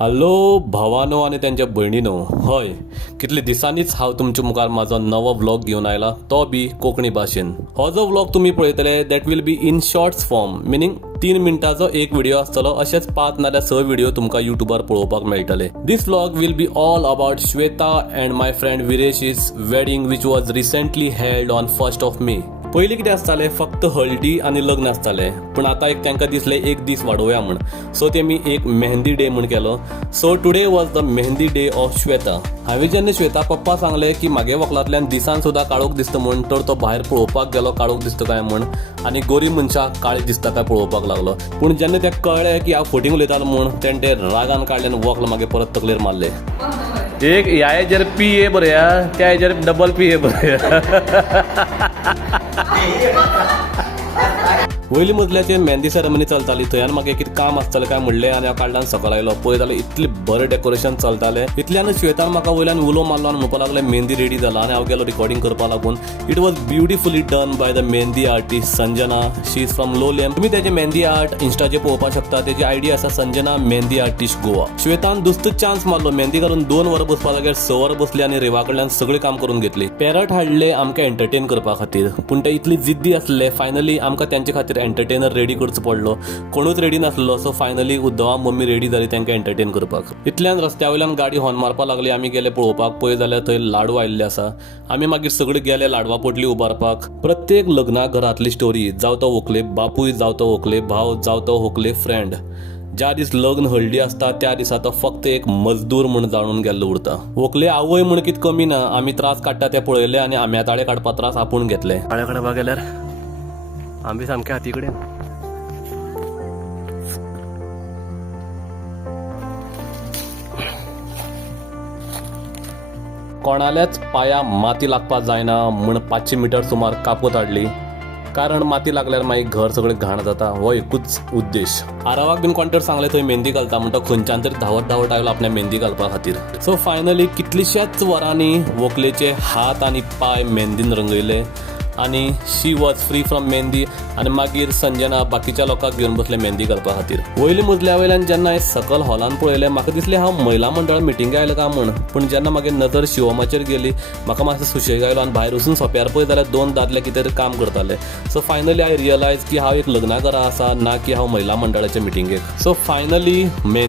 Hello भावानो आणि त्यांच्या भयणीनो. हय, कितले दिसांनीच हांव तुमच्या मुखार म्हाजो नवो व्लॉग घेवन आयला, तो बी कोंकणी भाशेन. हो जो व्लॉग तुम्ही पळयतले that will be in shorts form, meaning 3 मिनटाचो एक व्हिडिओ आसतलो. अशेच 5 नाल्यार 6 व्हिडिओ तुमकां युट्यूबार पळोवपाक मेळटले. This vlog will be all about Shweta and my friend विरेशीस wedding which was recently held on 1st of May. पयलीं कितें आसतालें, फक्त हळदी आनी लग्न आसतालें, पूण आतां एक तांकां दिसलें एक दीस वाडोवया म्हण. सो तेमी एक मेहंदी डे म्हण केलो. So today was the mehndi day of Shweta. हांवें जेन्ना श्वेता पप्पा सांगलें की म्हागे व्हंकलांतल्यान दिसान सुद्दां काळोख दिसता म्हण, तर तो भायर पळोवपाक गेलो काळोख दिसता काय म्हण, आनी गोरी मनशां काळी दिसता काय पळोवपाक लागलो. पूण जेन्ना तें कळ्ळें की हांव फोटींग उलयतालो म्हण, तेणें तें रागान काडलें आनी व्हंकल मागीर परत तकलेर मारलें. एक ह्या हेजेर PA बरया, त्या हेजेर डबल PA बरया. वयली मजल्याचेर मेहंदी सेरेमनी चलताली, थंयान म्हाका कितें काम आसतलें काय म्हणलें आनी हांव कडल्यान सकयल आयलो. पळय जाल्यार इतलें बरें डेकोरेशन चलतालें. इतल्यान श्वेतान म्हाका वयल्यान उलो मारलो आनी म्हणपाक लागलें मेहंदी रेडी जाला, आनी हांव गेलो रिकॉर्डिंग करपाक लागून. It was beautifully done by the mehndi artist Sanjana. She is from Loliem. तुमी तेजे मेहंदी आर्ट इंस्टाचेर पळोवपाक शकता. तेजी आयडी आसा संजना मेहंदी आर्टिस्ट गोवा. श्वेतान दुस्त चान्स मारलो. मेहंदी घालून 2 वरां बसपा जाग्यार 6 वरां बसली आनी रेवा कडल्यान सगळें काम करून घेतली. पॅरट हाडले आमकां एंटरटेन करपा खातीर, पूण ते इतली जिद्दी आसले. फायनली आमकां तेंचे खातीर एंटरटेनर रेडी करचो पडलो. कोणूच रेडी नासलो. So finally Uddhava mummy ready जाली तांकां एंटरटेन करपाक. इतल्यान रस्त्या वयल्यान गाडी हॉर्न मारपाक लागली. आमी गेले पळोवपाक. पळय जाल्यार थंय लाडू आयिल्ले आसा. आमी मागीर सगळे गेले लाडवा पोटली उबारपाक. प्रत्येक लग्ना घरांतली स्टोरी, जावं तो व्हंकले बापूय, जावं तो व्हंकले भाव, जावं तो व्हंकले फ्रेंड. ज्या दीस लग्न हळदी आसता त्या दिसा तो फक्त एक मजदूर म्हूण जाणून गेल्लो उरता. व्हंकले आवय म्हूण कितें कमी ना. आमी त्रास काडटा ते पळयले आनी आम्या ताळे काडपा त्रास आपूण घेतले. ताळे काडपाक गेल्यार आमी सामके हाती कडेन. कोणाल्याच पांया माती लागपाक जायना म्हूण 500 मीटर सुमार कापत हाडली. कारण माती लागल्यार मागीर घर सगळें घाण जाता, हो एकूच उद्देश. आरावाक बीन कोण तर सांगलें थंय मेहंदी घालता म्हणटा, खंयच्यान तरी धांवत आयलो आपल्या मेहंदी घालपा खातीर. सो फायनली कितलीशाच वरांनी व्हंकलेचे हात आनी पाय मेहंदीन रंगयले आनी शी वॉज फ्री फ्रॉम मेहंदी. आनी मागीर संजना बाकीच्या लोकांक घेवन बसले मेहंदी घालपा खातीर. वयली मजल्या वयल्यान जेन्ना हांवें सकल हॉलान पळयलें, म्हाका दिसलें हांव महिला मंडळ मिटिंगे आयलो काय म्हण. पूण जेन्ना मागीर नजर शिवमाचेर गेली, म्हाका मातसो सुशेग आयलो आनी भायर वचून सोंप्यार पळय जाल्यार 2 दादले कितें तरी काम करताले. सो फायनली आय रियलायज की हांव एक लग्ना घरा आसा, ना की हांव महिला मंडळाच्या मिटिंगेक. So finally